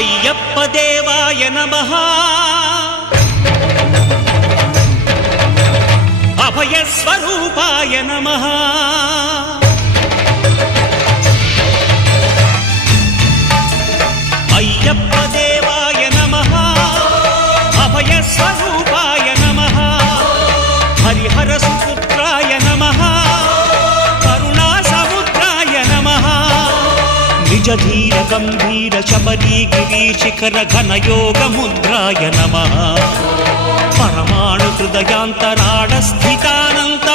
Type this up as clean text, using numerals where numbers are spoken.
అయ్యప్ప దేవాయ నమః అభయ స్వరూపాయ నమః అయ్యప్ప దేవాయ నమః అభయ స్వరూపాయ నమః హరిహర సుపుత్రాయ నమః కరుణా సముద్రాయ నమః నిజ ధీర గంభీర శబరీ గిరి శిఖర ఘన యోగ ముద్రాయ నమః పరమాణు హృదయాంతరాళ స్థితానంత